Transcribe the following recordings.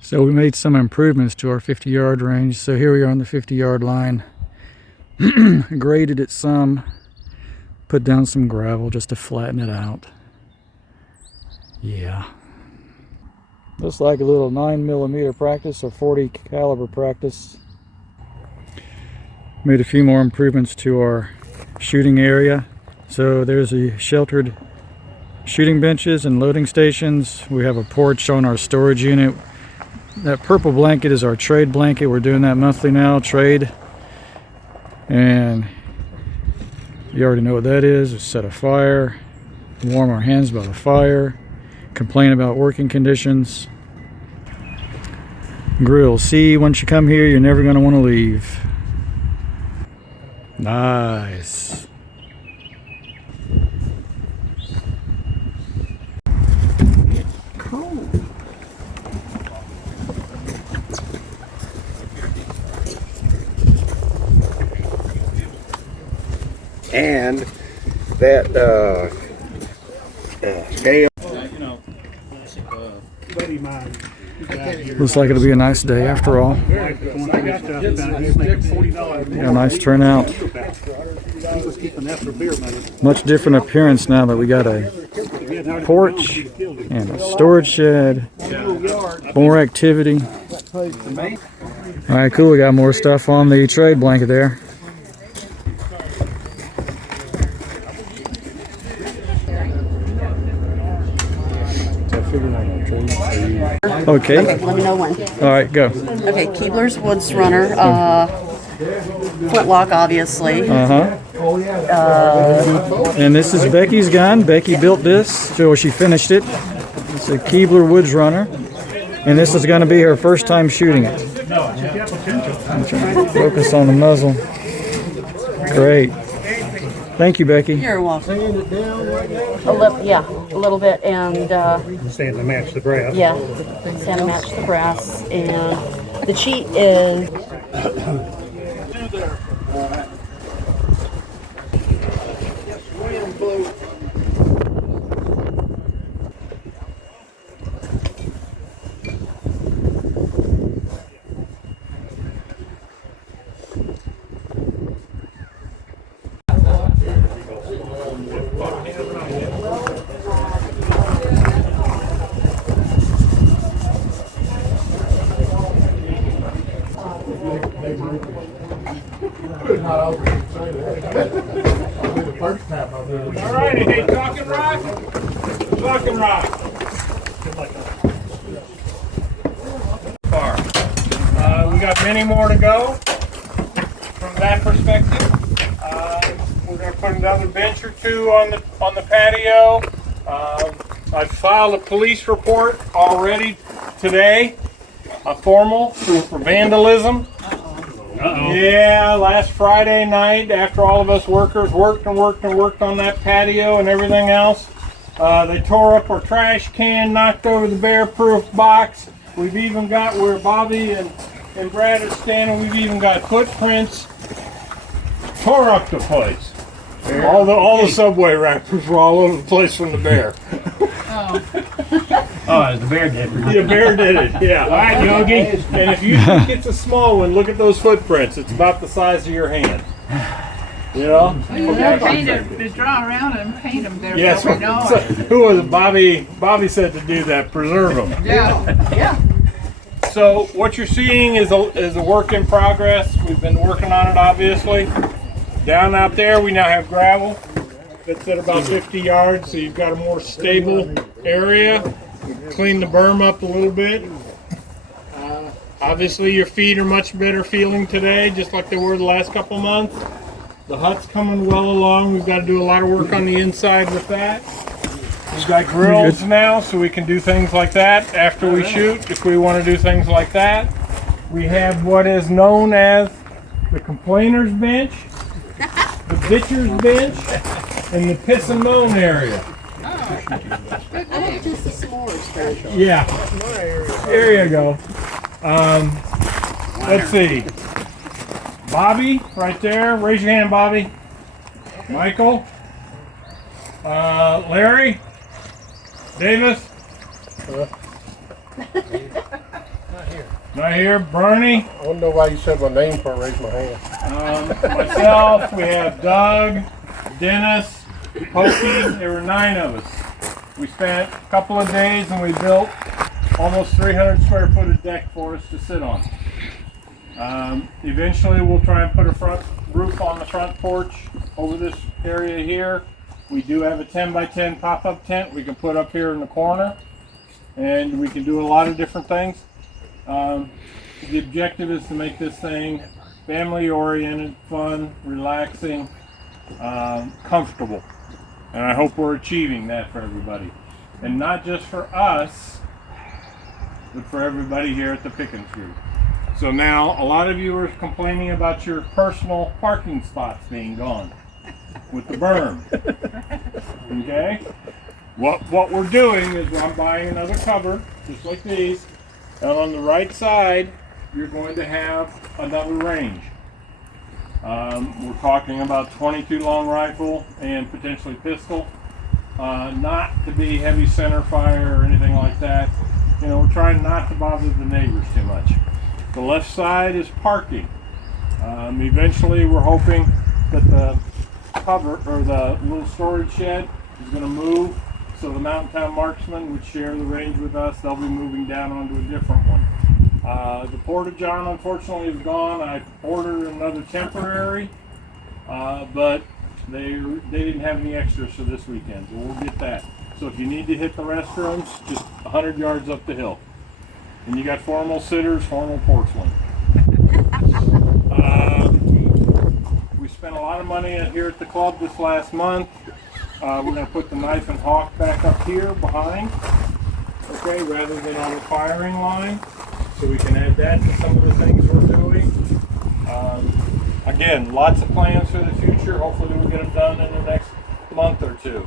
So we made some improvements to our 50-yard range. So here we are on the 50-yard line. Graded it some, put down some gravel just to flatten it out. Yeah. Looks like a little 9mm practice or 40 caliber practice. Made a few more improvements to our shooting area. So there's a sheltered shooting benches and loading stations. We have a porch on our storage unit. That purple blanket is our trade blanket. We're doing that monthly now, trade. And you already know what that is. We set a fire, warm our hands by the fire, complain about working conditions. Grill. See, once you come here, you're never going to want to leave. Nice. Cool. And that scale. Looks like it'll be a nice day after all. Yeah, nice turnout. Much different appearance now that we got a porch and a storage shed. More activity. Alright, cool. We got more stuff on the trade blanket there. Okay. Okay, let me know when. All right, go. Okay, Kibler Woodsrunner, flintlock, obviously. And this is Becky's gun. Becky built this, so she finished it. It's a Kibler Woodsrunner, and this is going to be her first time shooting it. I'm trying to focus on the muzzle. Great. Thank you, Becky. You're welcome. Yeah, a little bit, and Sand to match the brass. yeah, sand to match the brass, and the cheat is. Alrighty, hey, talking rock? Talking rock. We got many more to go from that perspective. We're going to put another bench or two on the patio. I filed a police report already today, a formal for vandalism. Yeah, last Friday night, after all of us workers worked on that patio and everything else, they tore up our trash can, knocked over the bear-proof box. We've even got where Bobbie and Brad are standing, we've even got footprints. Tore up the place. All the subway wrappers were all over the place from the bear. Oh, the bear did. The bear did it, yeah. All right, Yogi. And if you think it's a small one, look at those footprints. It's about the size of your hand. You know? They draw around and paint them there. Yes. So we know So, it. who was it? Bobbie said to do that. Preserve them. Yeah. So what you're seeing is a work in progress. We've been working on it, obviously. Down out there, we now have gravel that's at about 50 yards, so you've got a more stable area. Clean the berm up a little bit. Obviously, your feet are much better feeling today, just like they were the last couple months. The hut's coming well along. We've got to do a lot of work on the inside with that. We've got grills now, so we can do things like that after we shoot, if we want to do things like that. We have what is known as the complainer's bench, the bitcher's bench, and the piss and moan area. Just a s'mores bench. Yeah, there you go. Let's see. Bobbie, right there. Raise your hand, Bobbie. Michael. Larry. Davis. Not here, Bernie. I don't know why you said my name before I raised my hand. Myself, we have Doug, Dennis, Pokey. There were 9 of us. We spent a couple of days and we built almost 300 square foot of deck for us to sit on. Eventually we'll try and put a front roof on the front porch over this area here. We do have a 10 by 10 pop-up tent we can put up here in the corner, and we can do a lot of different things. The objective is to make this thing family oriented, fun, relaxing, comfortable, and I hope we're achieving that for everybody, and not just for us, but for everybody here at the Pickens Group. So now a lot of you are complaining about your personal parking spots being gone with the berm. Okay? What we're doing is I'm buying another cover, just like these, and on the right side you're going to have another range. We're talking about 22 long rifle and potentially pistol. Not to be heavy center fire or anything like that. You know, we're trying not to bother the neighbors too much. The left side is parking. Eventually we're hoping that the cover or the little storage shed is going to move, so the Mountain Town Marksmen would share the range with us. They'll be moving down onto a different one. The Porta-John unfortunately is gone. I ordered another temporary, but they didn't have any extras for this weekend, so we'll get that. So if you need to hit the restrooms, just 100 yards up the hill. And you got formal sitters, formal porcelain. We spent a lot of money here at the club this last month. We're going to put the knife and hawk back up here behind, okay, rather than on the firing line. So we can add that to some of the things we're doing. Again, lots of plans for the future. Hopefully we'll get them done in the next month or two.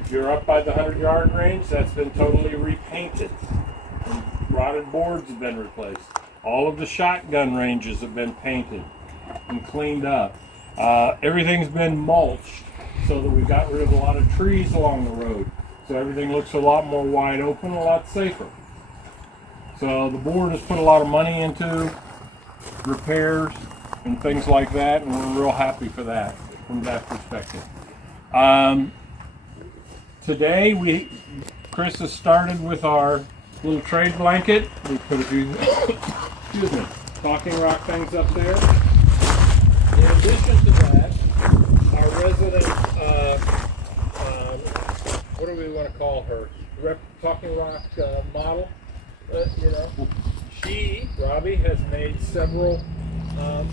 If you're up by the 100-yard range, that's been totally repainted. And rotted boards have been replaced. All of the shotgun ranges have been painted and cleaned up. Everything's been mulched so that we got rid of a lot of trees along the road. So everything looks a lot more wide open, a lot safer. So the board has put a lot of money into repairs and things like that, and we're real happy for that from that perspective. Today Chris has started with our little trade blanket. We put a few excuse me, talking rock things up there. In addition to that, our resident what do we want to call her? Talking rock model. Bobbie has made several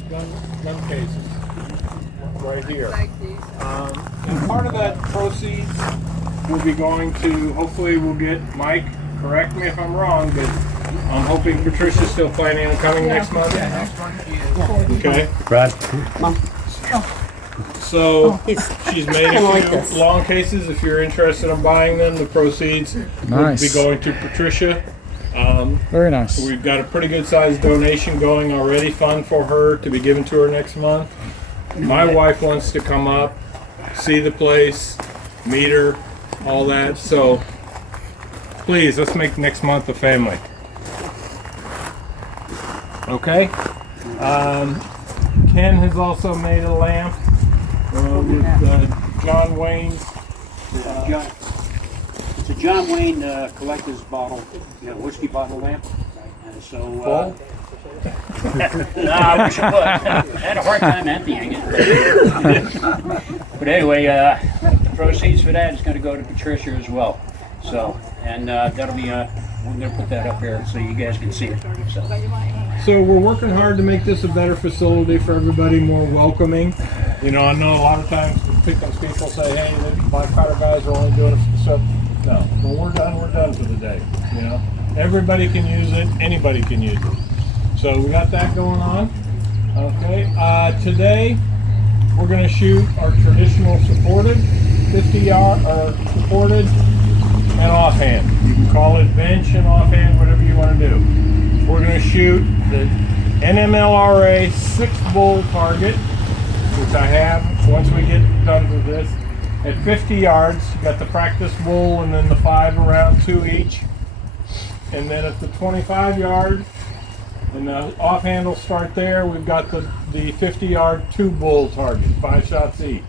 gun cases right here. And part of that proceeds will be going to, hopefully we'll get Mike, correct me if I'm wrong, but I'm hoping Patricia's still planning on coming next month. Okay. Brad. So she's made a few long cases. If you're interested in buying them, the proceeds will be going to Patricia. Very nice. We've got a pretty good sized donation going already, fund for her to be given to her next month. My wife wants to come up, see the place, meet her, all that. So please, let's make next month a family. Okay. Ken has also made a lamp with John Wayne. It's a John Wayne collector's bottle, whiskey bottle lamp. And so, Full? no, I wish I would. I had a hard time emptying it. But anyway, the proceeds for that is going to go to Patricia as well. So, and that'll be, we're going to put that up here so you guys can see it. So we're working hard to make this a better facility for everybody, more welcoming. I know a lot of times Pickens people say, hey, the black powder guys are only doing it for the stuff. No, when we're done for the day. Everybody can use it, anybody can use it. So we got that going on. Okay, today we're going to shoot our traditional supported 50-yard supported and offhand. You can call it bench and offhand, whatever you want to do. We're going to shoot the NMLRA 6-bull target, which I have once we get done with this, at 50 yards. You got the practice bull and then the 5 around 2 each. And then at the 25 yard, And the offhand will start there. We've got the 50-yard 2-bull target, 5 shots each.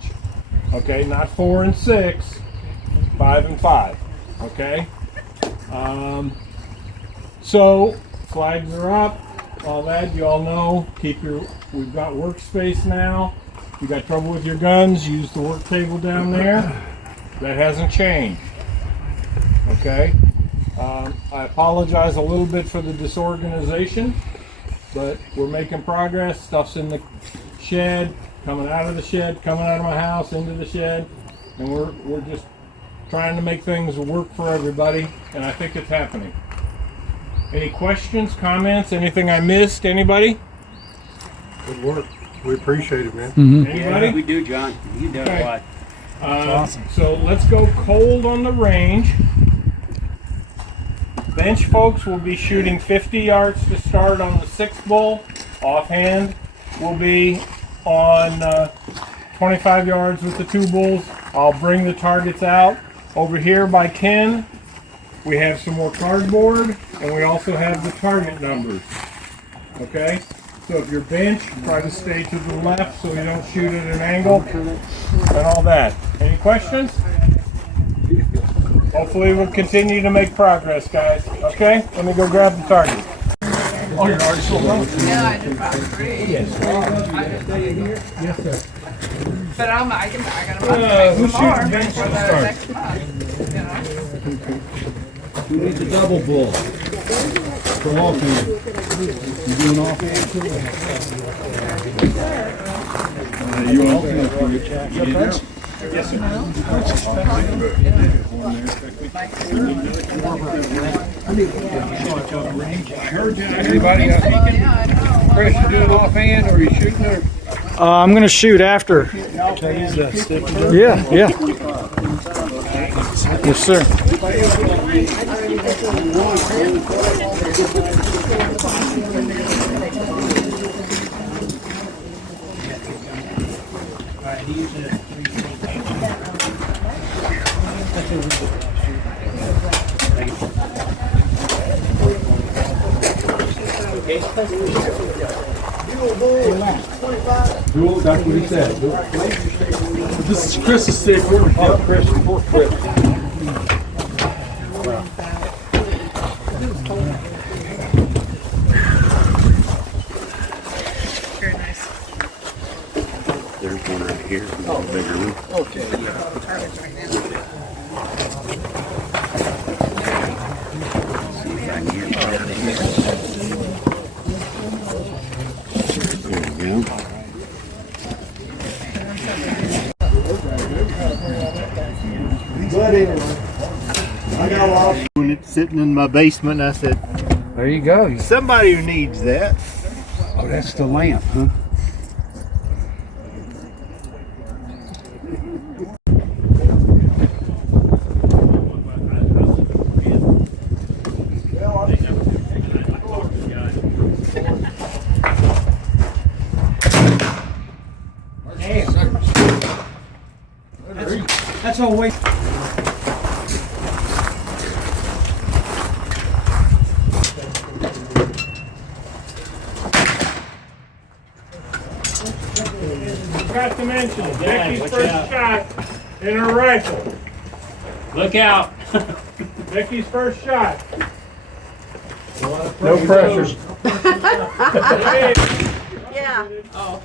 Okay, not 4 and 6, 5 and 5. Okay. So flags are up. All that you all know. We've got workspace now. You got trouble with your guns? Use the work table down there. That hasn't changed. Okay. I apologize a little bit for the disorganization, but we're making progress. Stuff's in the shed, coming out of the shed, coming out of my house into the shed, and we're just trying to make things work for everybody, and I think it's happening. Any questions, comments, anything I missed? Anybody? Good work. We appreciate it, man. Anybody? Yeah, we do, John. You done a lot. awesome. So let's go cold on the range. Bench folks will be shooting 50 yards to start on the 6-bull. Offhand will be on 25 yards with the 2-bulls. I'll bring the targets out. Over here by Ken, we have some more cardboard, and we also have the target numbers. Okay? So if you're bench, try to stay to the left so you don't shoot at an angle and all that. Any questions? Hopefully we'll continue to make progress, guys. Okay? Let me go grab the target. Oh, you're already sold out? Yeah, I just bought 3. Yes. Yes, sir. But I gotta who's make some more shooting bench for to the start? next month, you know? We need the double bull. For offhand. You doing offhand too? You offhand for your chat? Yes, sir. Anybody got Chris, you doing offhand or are you shooting or? I'm gonna shoot after. Yeah. Yes, sir. Dual, that's what he said. This is Chris's stick. We're gonna Chris for Chris. Very nice. There's one right here. Bigger one. Target's right there. There you go. But anyway, I got lost when it's sitting in my basement. I said, There you go. somebody who needs that. Oh, that's the lamp, huh? That's all wait. Forgot to mention, Becky's first shot in her rifle. Look out. Becky's first shot. No pressure. Hey, Yeah. Oh.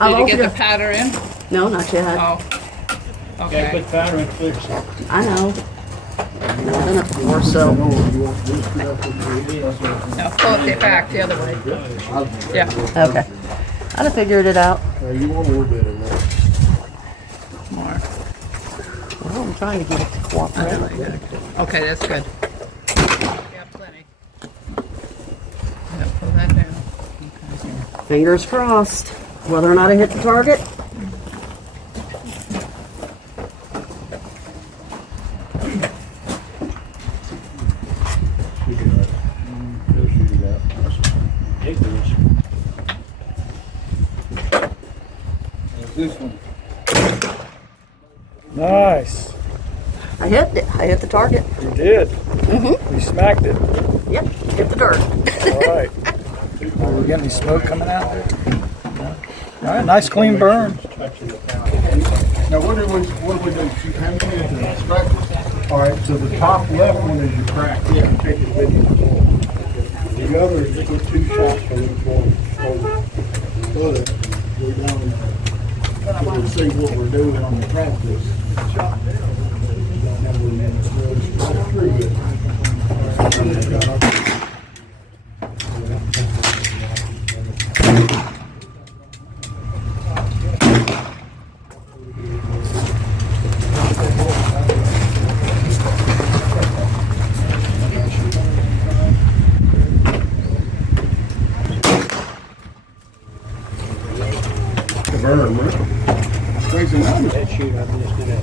I'm Did you get over the powder in? No, not yet. Oh. Okay, Okay. put powder in clear. I know. I've done it before, so. Now pull it back the other way. Yeah. Okay. I'd have figured it out. You want more bit in there. More. Well, I'm trying to get it to cooperate. Okay, that's good. Yeah, plenty. Yeah, pull that down. Fingers crossed. Whether or not I hit the target. This one. Nice. I hit it. I hit the target. You did. You smacked it. Yep. Hit the dirt. All right. We got any smoke coming out? No? All right, nice clean burn. Now, what do we do? How many is the instructor? All right, so the top left one is your crack. Yeah, take it with you. The other is put 2 shots from each one. Good. We're down there. We'll see what we're doing on the practice. Burn, right? Crazy number. That shoot, I'm just gonna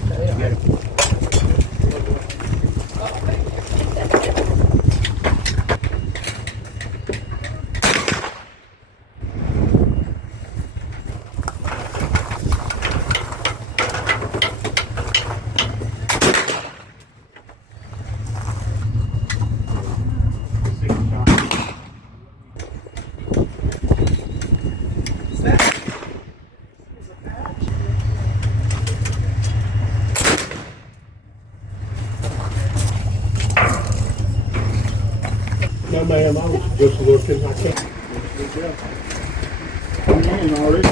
No, ma'am, I was just looking. I can't. Good job. Come on, already.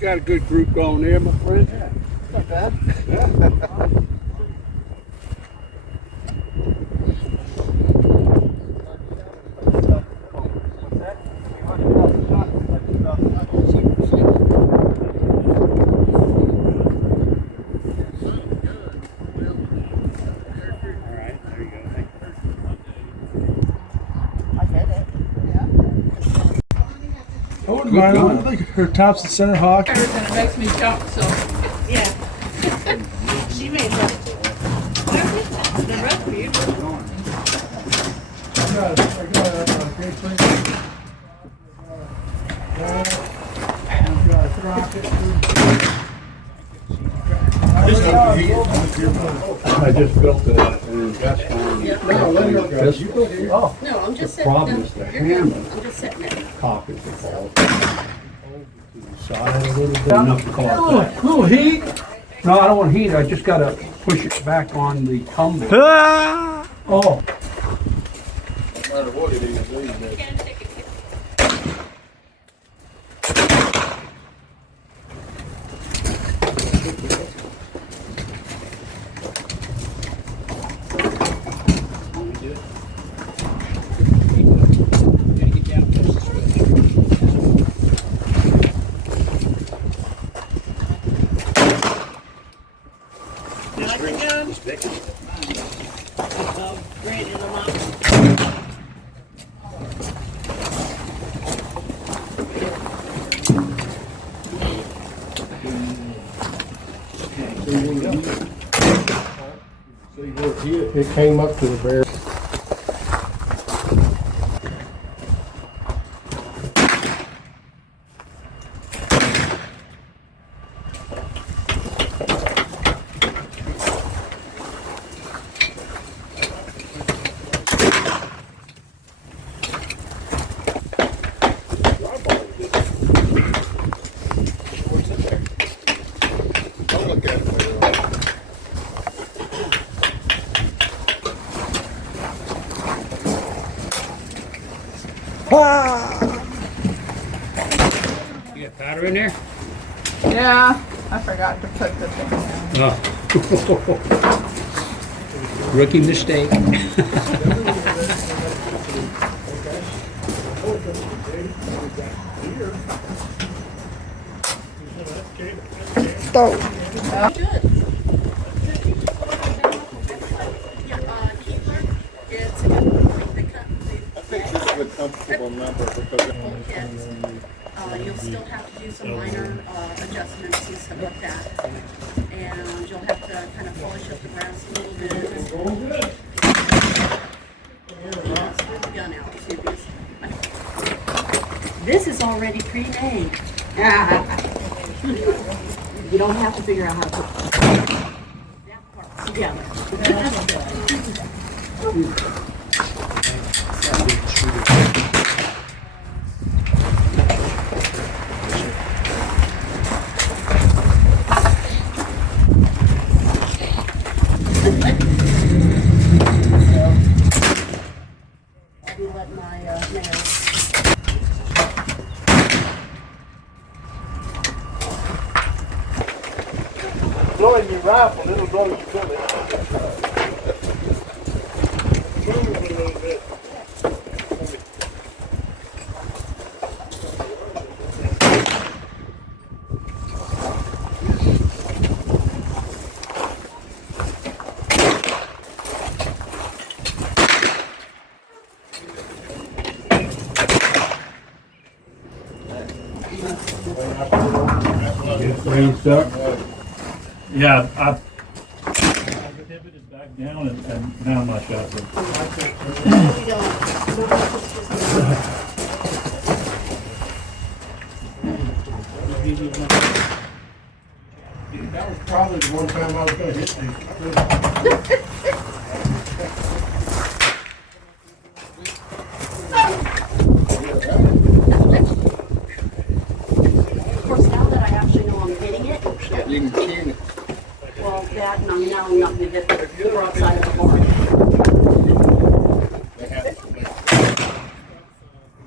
Got a good group going there, my friend. Yeah, not bad. I wouldn't mind. I think her tops and center hawk. And it makes me jump, so. Yeah. She made that. The rest of you. I just built that, and that's fine. No, let her go. You go here. Oh, No, I'm just the sitting. problem is the You're good. hammer I'm just sitting there. top is the fault. To the side a little bit, enough to cause Little heat. No, I don't want heat. I just gotta push it back on the tumble. Ah! Oh. No matter what it is, these days. It came up to the bear. I'll look at it later on. You got powder in there? Yeah, I forgot to put the thing down. Oh. Rookie mistake. You'll still have to do some minor adjustments and stuff like that. And you'll have to kind of polish up the brass a little bit. And with the gun out too. This is already pre-made. You don't have to figure out how to put that part together. I'll be letting my nails. Blowing your rifle, it'll blow your bullet. Move a little bit. Yeah, I pivoted back down and now my shot's in. That was probably the one time I was gonna hit you. Of course, now that I actually know I'm hitting it, You can tune it. well, that, and now I'm not going to hit the broad side of the board. They have to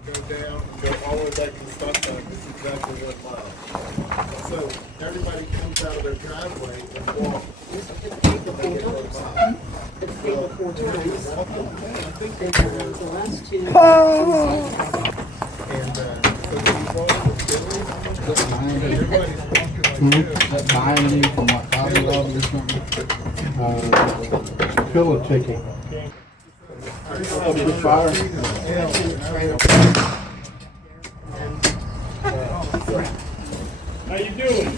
go down, go all the way back to the stop sign. This is exactly 1 mile. So everybody comes out of their driveway and walks. It's been 4 times. I think they were the last 2. And so you go in the village, everybody's walking like this. That behind you from what, $5 or something? Pillow ticking. The fire. How you doing?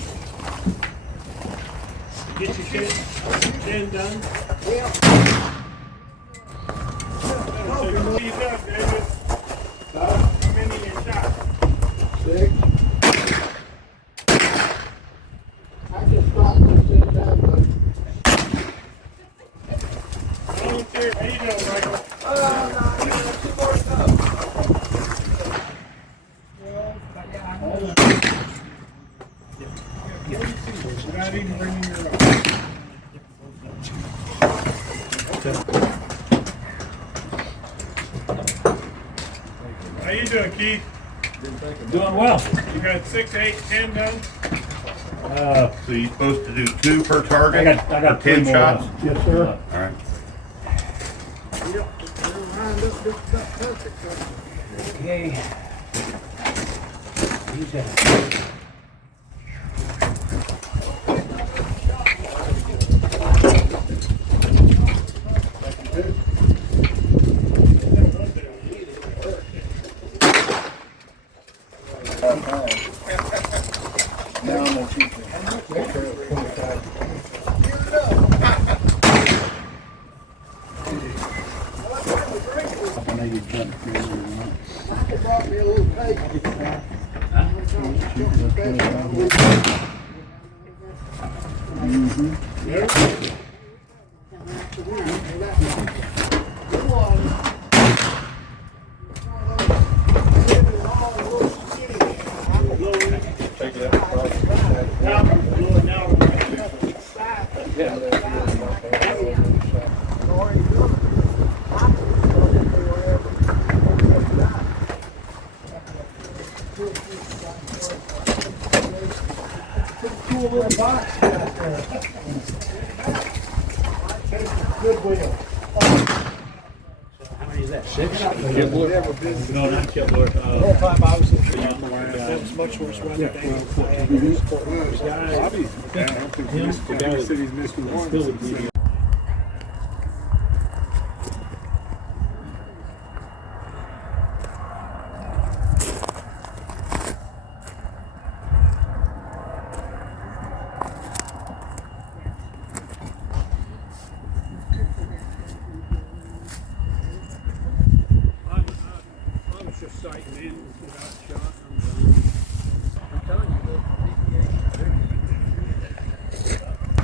Get your shit done? Yeah. What you done, David? How many you shot? 6. I can stop and sit down, but How you doing, Michael? Not even bringing your How you doing, Keith? Doing well. You got 6, 8, 10 done? So you're supposed to do 2 per target? I got or 10 3 more shots? left. yes, sir. All right. Okay. Now I'm gonna teach you. I know you jumped through there, right? Brought me a little cake. No, not Kibler. much worse weather days. I had to support those guys. Bobbie's down. The guy said he's missed one.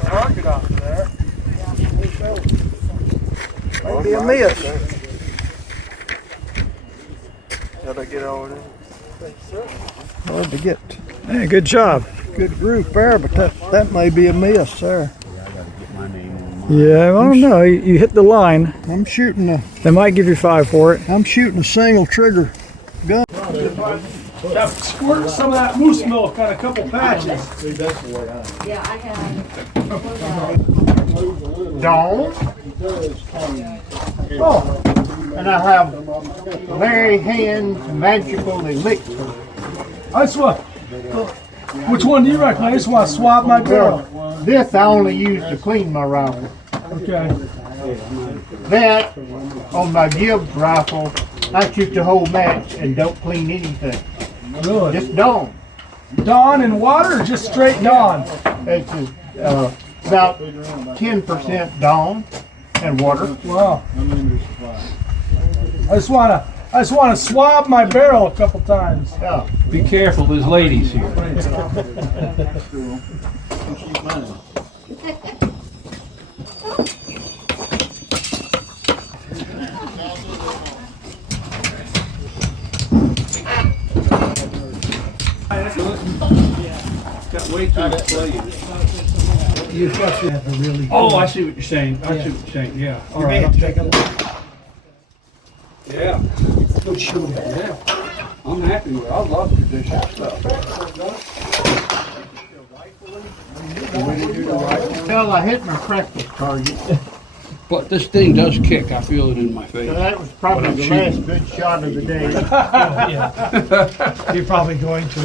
Target off there. Maybe a miss. Did I get over there? Hard to get. Hey, good job. Good group there, but that may be a miss there. Yeah, I don't know. You hit the line. I'm shooting They might give you 5 for it. a single trigger gun. Got squirt some of that moose milk on a couple patches. Yeah, I had. Dawn. Oh, and I have Larry Hand's Magical Elixir. I just want. Which one do you reckon? I just want to swab my barrel. This I only use to clean my rifle. Okay. That, on my Gibbs rifle, I shoot the whole match and don't clean anything. Really? Just Dawn. Dawn and water or just straight Dawn? It's about 10% Dawn and water. Wow. I just want to swab my barrel a couple times. Yeah. Be careful, there's ladies here. Got way too much flavor. Oh, I see what you're saying. I see what you're saying. Yeah. All right. I'll take a look. Yeah. Good show. Yeah. I'm happy with it. I love traditional stuff. Well, I hit my practice target. But this thing does kick. I feel it in my face. So that was probably the last good shot of the day. You're probably going to.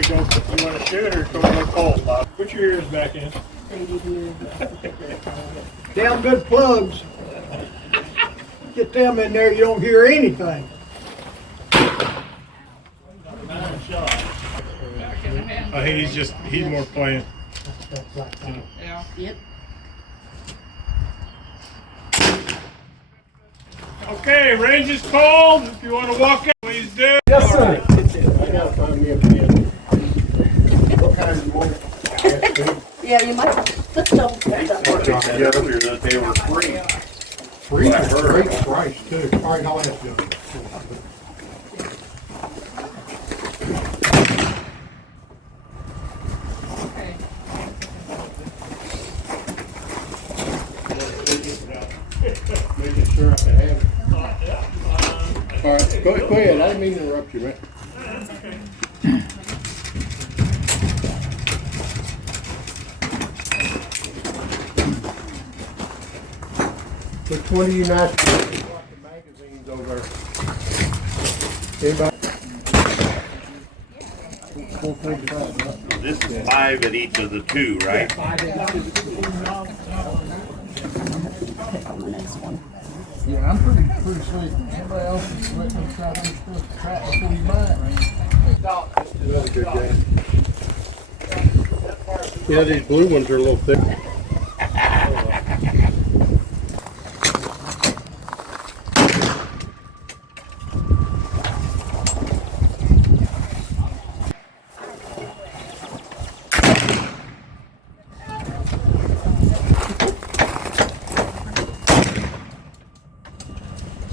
You want to shoot or go to cold, Bob? Put your ears back in. Damn good plugs. Get them in there, you don't hear anything. I think he's more playing. Yep. Okay, range is cold. If you want to walk out, please do. Yes, sir. I gotta find me a pen. What kind of more? Yeah, you might. Let's double check that. Together that they were free. Free, great price too. All right, I'll ask you. Making sure I can have it. All right, go ahead. I didn't mean to interrupt you, man. Which one do you not the magazines over there? Anybody? This is 5 at each of the 2, right? Yeah, I'm pretty sweet. Somebody else is letting me try to crap before you buy it. That's a good game. Yeah, these blue ones are a little thick.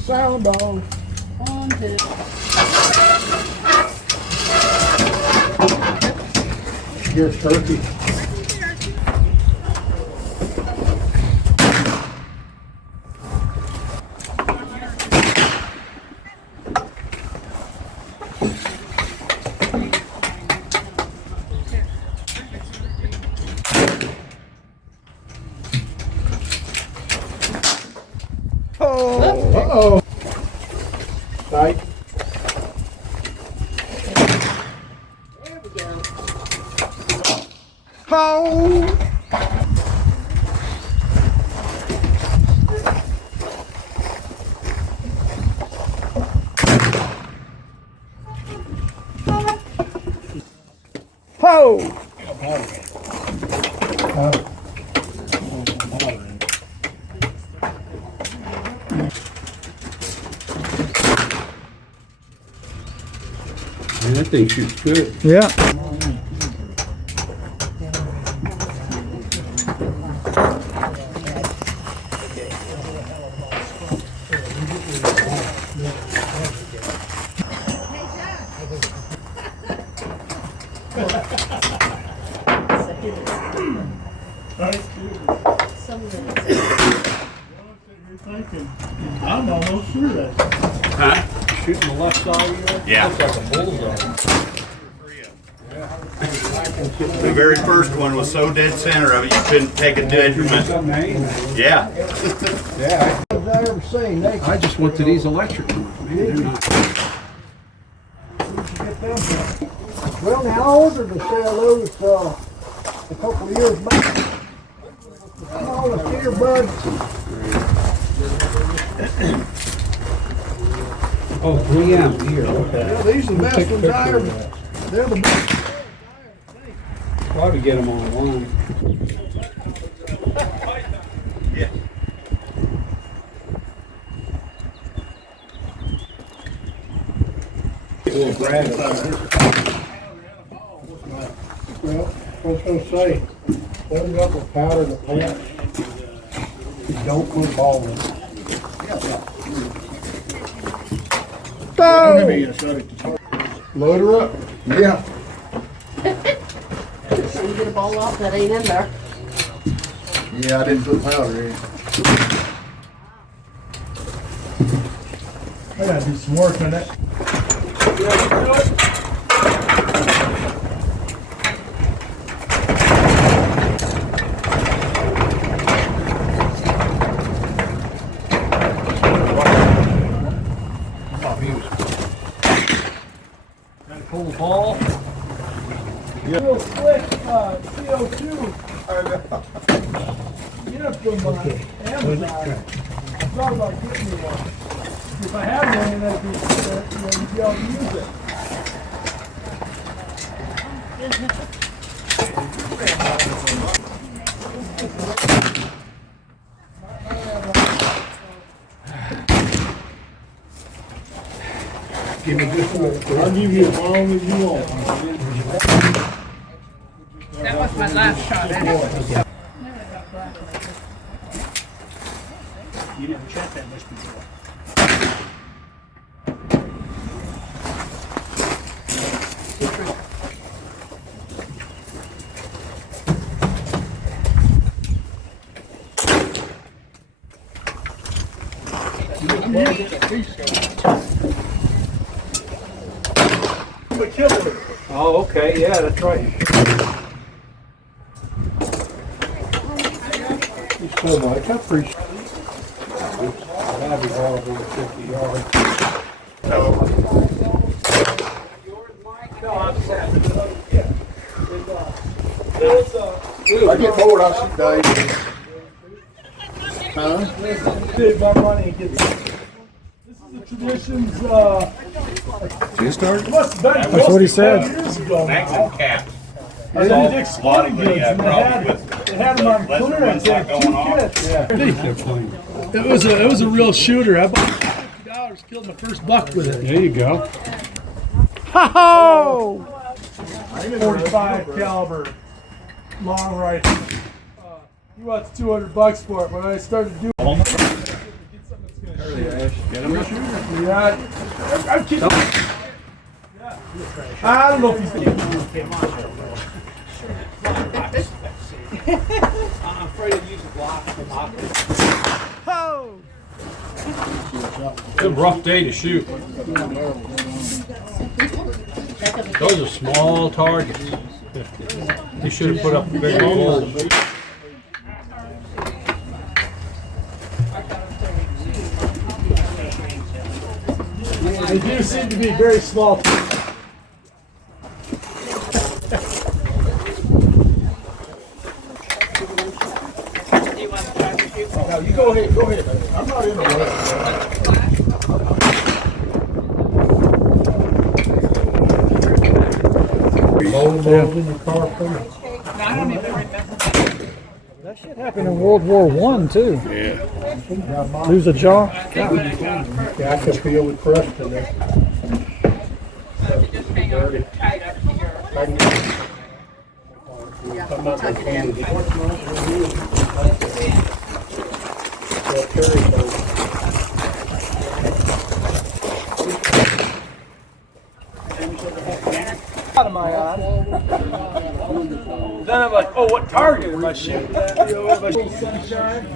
Sound dog. 1, 2. Here's turkey. Uh-oh. Tight. There we go. Oh. Ho! Man, that thing shoots good. Yeah. I'm almost sure that. Shooting the left side of you? Yeah. Looks like a bullseye. The very first one was so dead center of it, you couldn't take a detriment. Yeah. Yeah. I've ever seen. They I just went to these electric ones, man. They're not. Well, now I ordered a set of those a couple of years back. All the earbuds. Oh, 3M here, okay. Yeah, these are the best ones I ever. They're the best. Probably get them online. Yeah. Well, I was gonna say, load it up with powder in the pants. Don't put ball in it. Load her up. Yeah. So you get a ball off that ain't in there. Yeah, I didn't put powder in. I gotta do some work on that. Pull the ball. Real quick, CO2. Get up from Amazon. I thought about getting you one. If I had one, then you'd be able to use it. Give me just one. I'll give you as long as you want. That was my last shot anyway. You never shot that much before. Oh, okay, yeah, that's right. So much, I appreciate it. That'd be all 150 yards. I get bored, I shoot Dave. Huh? Save my money and get this is the traditions, Just started? must have been That's what he said. years ago Max now. and caps. I did Dick's Sporting Goods, and they had them on lesser clearance, ones they had not two going on. kits. They're playing. It was a real shooter. I bought $50, killed my first buck with it. There you go. Ho! 45 caliber long rifle. He wants $200 for it. When I started doing yeah, I'm kidding. Yeah. I don't know if he's I'm afraid to use a block for optics. It's a rough day to shoot. Those are small targets. You should have put up bigger goals. They do seem to be very small. No, you go ahead, I'm not in the way. In the car, please. That shit happened in World War I too. Yeah. Lose a jaw. Yeah, I can feel the crust in there. Yeah, tuck it in. Out of my eye. Then I'm like, oh, what target am I shooting? Sunshine.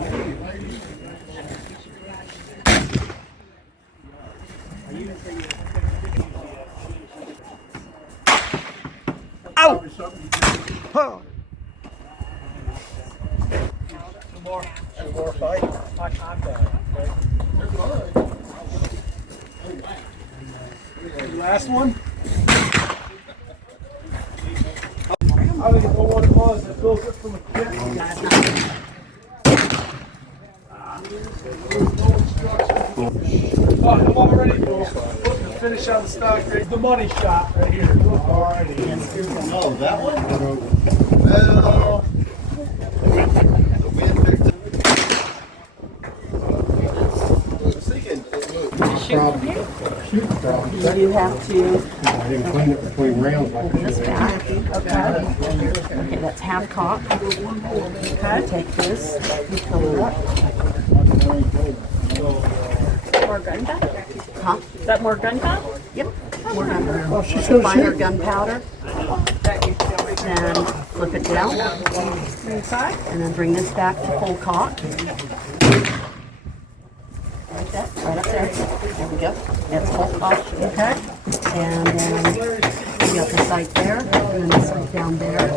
Ow! Some more fight. Last one? I don't even know what it was. It built up from a kit. Oh, I'm already putting the finish on the stock. There's the money shot right here. Alrighty. Oh, that one? Well, You have to I didn't clean it between rounds like this back. Okay, that's half cock. Okay, take this, you fill it up. More gun powder? Huh? Is that more gun powder? Yep. More finer gunpowder. Then flip it down. Inside? And then bring this back to full cock. Like that, right up there. There we go. That's full cock, okay? And then you got the sight there, and then the sight down there.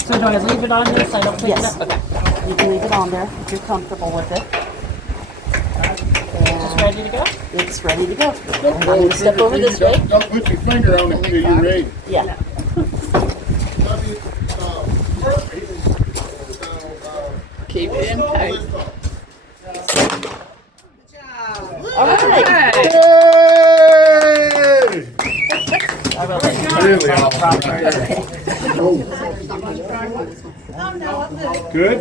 So do I leave it on this? I don't take Yes. it up? Okay. You can leave it on there if you're comfortable with it. It's ready to go? It's ready to go. I'm going to step over this way. Don't put your finger on it until you're ready. Yeah. Keep it in tight. All right. Really awesome. Good?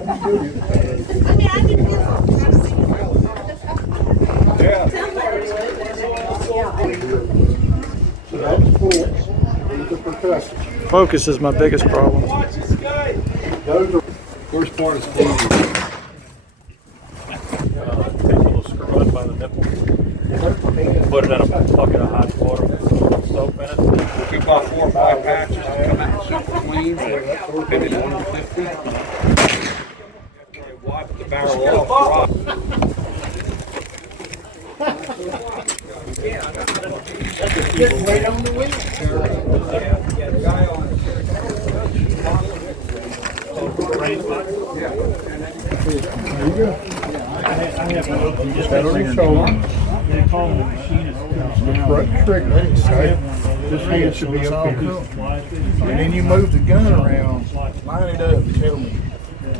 Yeah. So that was cool. These are percussive. Focus is my biggest problem. Those are, first part is cool. Take a little screw on by the nipple. Put it in a bucket of hot water with some soap in it. Keep off 4 or 5 patches to come out super clean. Maybe 150. Wipe the barrel off. Wait on the wheel. There you go. That on your shoulder. They call them the machinist. The front trigger. Okay? This hand should be up here. And then you move the gun around. Line it up and tell me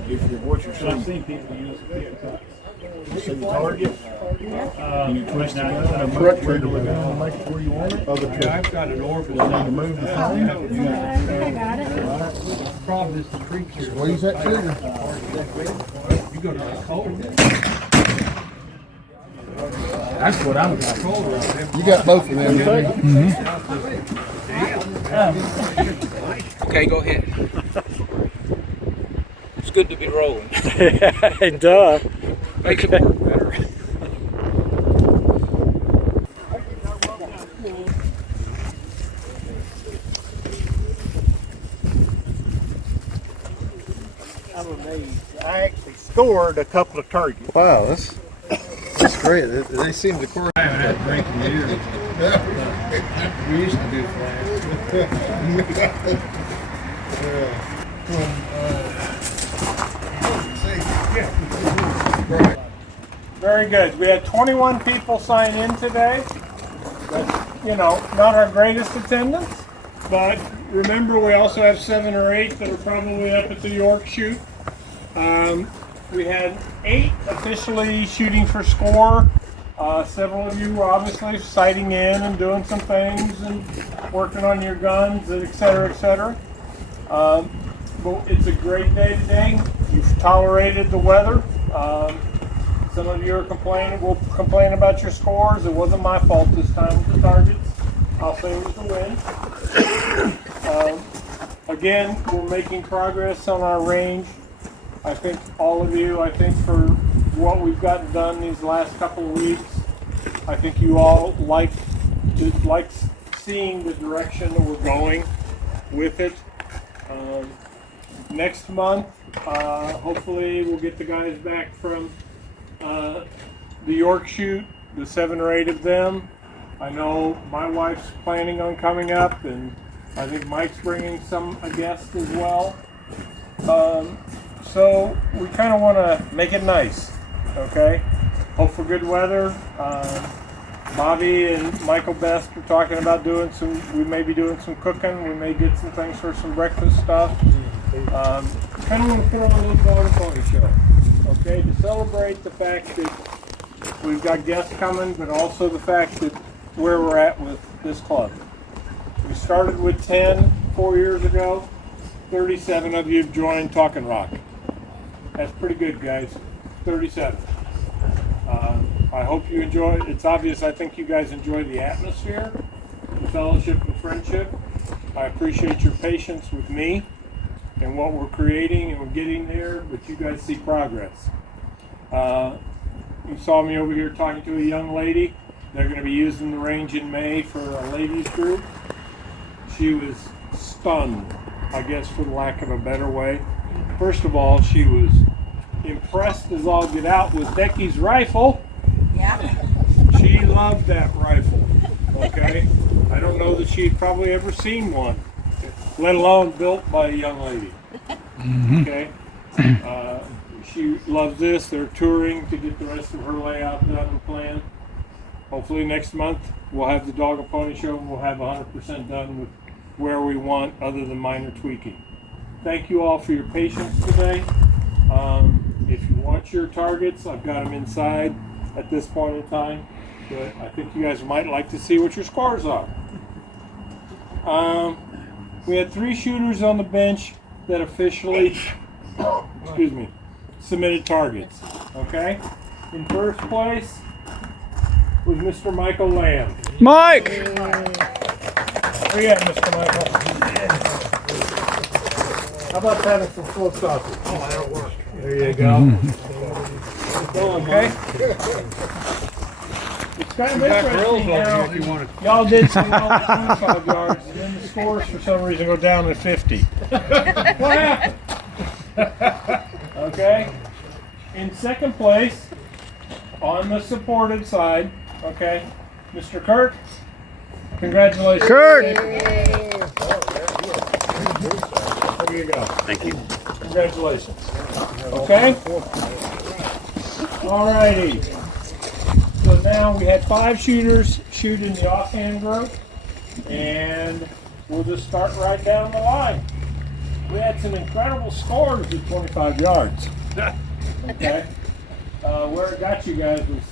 if you're what you're I've seeing. seen people use it. You see the target? And you twist the gun, the front trigger will go and make it where you want it. Other trigger. I've got an orphan. You need to move the thing. Problem is the creek here. Squeeze that trigger. You go to the cold. That's what I'm controlling. You got both of them, don't you? Okay, go ahead. It's good to be rolling. Duh. Makes it work better. I'm amazed. I actually scored a couple of targets. Wow, that's great. They seem to coordinate. I haven't had a drink in years. We used to do Very good. We had 21 people sign in today. That's, you know, not our greatest attendance, but remember we also have 7 or 8 that are probably up at the York shoot. We had 8 officially shooting for score. Several of you were obviously sighting in and doing some things and working on your guns, and et cetera, et cetera. But it's a great day today. You've tolerated the weather. Some of you will complain about your scores. It wasn't my fault this time with the targets. I'll say it was the wind. Again, we're making progress on our range. I think all of you, for what we've gotten done these last couple of weeks, I think you all like seeing the direction that we're going with it. Next month, hopefully we'll get the guys back from the York shoot, the 7 or 8 of them. I know my wife's planning on coming up, and I think Mike's bringing a guest as well. So we kind of want to make it nice, okay? Hope for good weather. Bobbie and Michael Best are talking about we may be doing some cooking. We may get some things for some breakfast stuff. Kind of want to put on a little dog and pony show, okay? To celebrate the fact that we've got guests coming, but also the fact that where we're at with this club. We started with 10 4 years ago. 37 of you have joined Talkin' Rock. That's pretty good, guys. 37. I hope you enjoy it. It's obvious I think you guys enjoy the atmosphere, the fellowship and friendship. I appreciate your patience with me and what we're creating and we're getting there, but you guys see progress. You saw me over here talking to a young lady. They're going to be using the range in May for a ladies group. She was stunned, I guess, for the lack of a better way. First of all, she was impressed as all get out with Becky's rifle. Yeah. She loved that rifle, okay? I don't know that she'd probably ever seen one, let alone built by a young lady, okay? She loves this. They're touring to get the rest of her layout done and planned. Hopefully next month we'll have the dog and pony show and we'll have 100% done with where we want other than minor tweaking. Thank you all for your patience today. If you want your targets, I've got them inside at this point in time, but I think you guys might like to see what your scores are. We had 3 shooters on the bench that officially, submitted targets, okay? In first place was Mr. Michael Lamb. Mike! Where you at, Mr. Michael? How about having some slow sausage? Oh, that'll work. There you go. Okay. It's kind of interesting how y'all did some 25 yards, and then the scores for some reason go down to 50. What happened? Okay. In second place, on the supported side, okay, Mr. Kirk. Congratulations. Kirk! There you go. Thank you. Congratulations. Okay? Alrighty. So now we had 5 shooters shoot in the offhand group, and we'll just start right down the line. We had some incredible scores at 25 yards. Okay? Where it got you guys was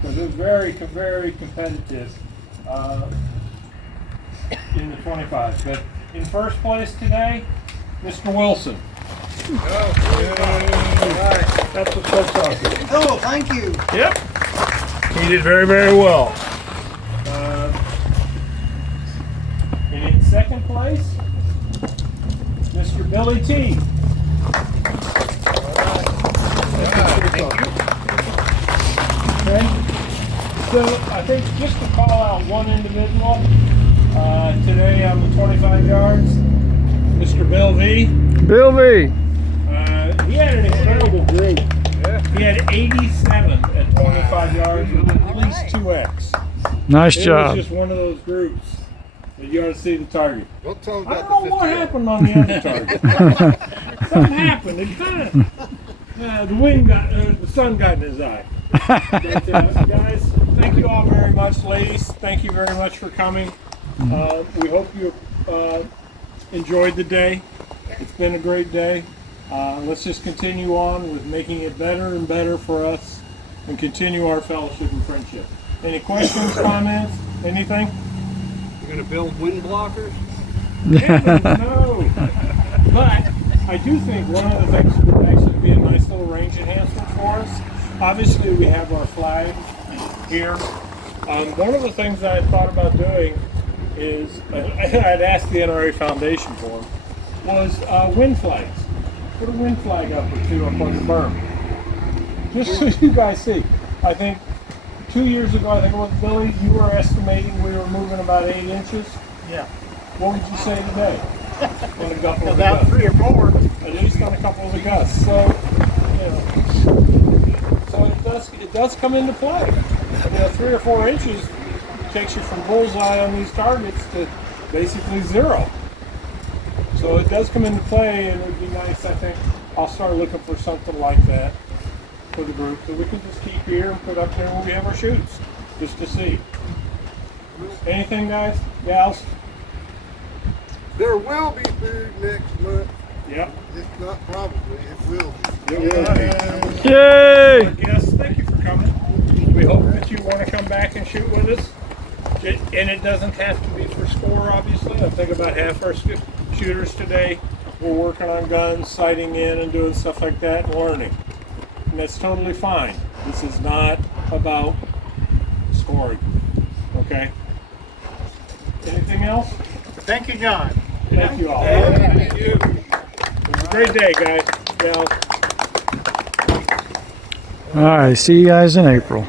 because it was very, very competitive in the 25. But in first place today, Mr. Wilson. That's what's so awesome. Oh, thank you. Yep. He did very, very well. And in second place, Mr. Billy T. Okay. So I think just to call out one individual, today on the 25 yards, Mr. Bill V. Bill V. He He had 87 at 25 yards with at least 2x. Nice It job. was just one of those groups that you ought to see the target. Don't tell him I about don't the know what 50. happened on the other target. Something happened. It kind of the wind got, the sun got in his eye. But, guys, thank you all very much. Ladies, thank you very much for coming. We hope you enjoyed the day. It's been a great day. Let's just continue on with making it better and better for us and continue our fellowship and friendship. Any questions, comments, anything? You're gonna build wind blockers? No. But I do think one of the things would actually be a nice little range enhancement for us. Obviously, we have our flag here. One of the things that I thought about doing is, I'd asked the NRA Foundation for them, was wind flags. Put a wind flag up or two up on the berm. Just so you guys see. I think 2 years ago, I think it was Billy, you were estimating we were moving about 8 inches. Yeah. What would you say today? On a couple of the About gusts? 3 or 4. At least on a couple of the gusts. So, you know, so it does come into play. 3 or 4 inches takes you from bullseye on these targets to basically 0. So it does come into play, and it would be nice, I think. I'll start looking for something like that for the group that we can just keep here and put up there when we have our shoots, just to see. Anything, guys? Gals? There will be food next month. Yep. It's not probably, it will be. It will be. Yay! Yes, thank you for coming. We hope that you want to come back and shoot with us. And it doesn't have to be for score, obviously. I think about half our shooters today were working on guns, sighting in and doing stuff like that and learning. And that's totally fine. This is not about scoring. Okay? Anything else? Thank you, John. Thank you all. Thank you. It was a great day, guys. Gals. All right, see you guys in April.